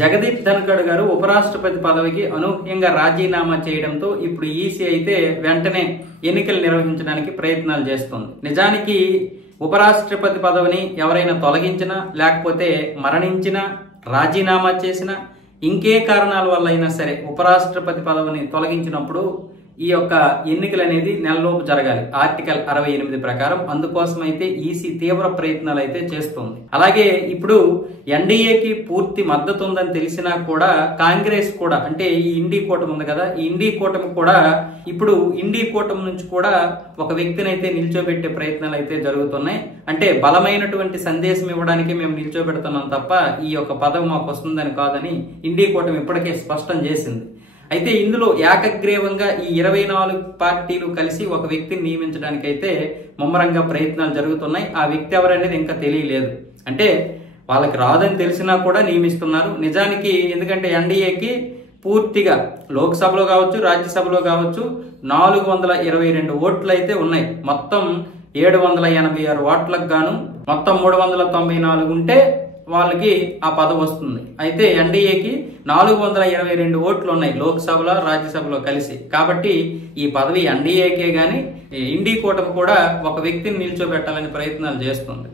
జగదీప్ ధన్కడ్ గారు ఉపరాష్ట్రపతి పదవికి అనూహ్యంగా రాజీనామా చేయడంతో ఇప్పుడు ఈసీ అయితే వెంటనే ఎన్నికలు నిర్వహించడానికి ప్రయత్నాలు చేస్తుంది. నిజానికి ఉపరాష్ట్రపతి పదవిని ఎవరైనా తొలగించినా, లేకపోతే మరణించినా, రాజీనామా చేసినా, ఇంకే కారణాల వల్ల అయినా సరే ఉపరాష్ట్రపతి పదవిని తొలగించినప్పుడు ఈ యొక్క ఎన్నికలు అనేది నెలలోపు జరగాలి ఆర్టికల్ 68 ప్రకారం. అందుకోసం అయితే ఈసీ తీవ్ర ప్రయత్నాలు అయితే చేస్తుంది. అలాగే ఇప్పుడు ఎన్డీఏకి పూర్తి మద్దతు ఉందని తెలిసినా కూడా కాంగ్రెస్ కూడా, అంటే ఈ ఇండీ కూటమి ఉంది కదా, ఈ ఇండీ కూటమి కూడా ఇప్పుడు ఇండీ కూటమి నుంచి కూడా ఒక వ్యక్తిని అయితే నిల్చోబెట్టే ప్రయత్నాలు అయితే జరుగుతున్నాయి. అంటే బలమైనటువంటి సందేశం ఇవ్వడానికి మేము నిల్చోబెడుతున్నాం తప్ప ఈ యొక్క పదవి మాకు వస్తుందని కాదని ఇండీ కూటమి ఇప్పటికే స్పష్టం చేసింది. అయితే ఇందులో ఏకగ్రీవంగా ఈ 24 పార్టీలు కలిసి ఒక వ్యక్తిని నియమించడానికి అయితే ముమ్మరంగా ప్రయత్నాలు జరుగుతున్నాయి. ఆ వ్యక్తి ఎవరనేది ఇంకా తెలియలేదు. అంటే వాళ్ళకి రాదని తెలిసినా కూడా నియమిస్తున్నారు. నిజానికి ఎందుకంటే ఎన్డీఏకి పూర్తిగా లోక్సభలో కావచ్చు, రాజ్యసభలో కావచ్చు 422 ఓట్లు అయితే ఉన్నాయి. మొత్తం 786 ఓట్లకు గాను మొత్తం 394 ఉంటే వాళ్ళకి ఆ పదవి వస్తుంది. అయితే ఎన్డీఏకి 422 ఓట్లు ఉన్నాయి లోక్సభలో, రాజ్యసభలో కలిసి. కాబట్టి ఈ పదవి ఎన్డీఏకే గాని ఇండీ కూటమి కూడా ఒక వ్యక్తిని నిల్చోబెట్టాలని ప్రయత్నాలు చేస్తుంది.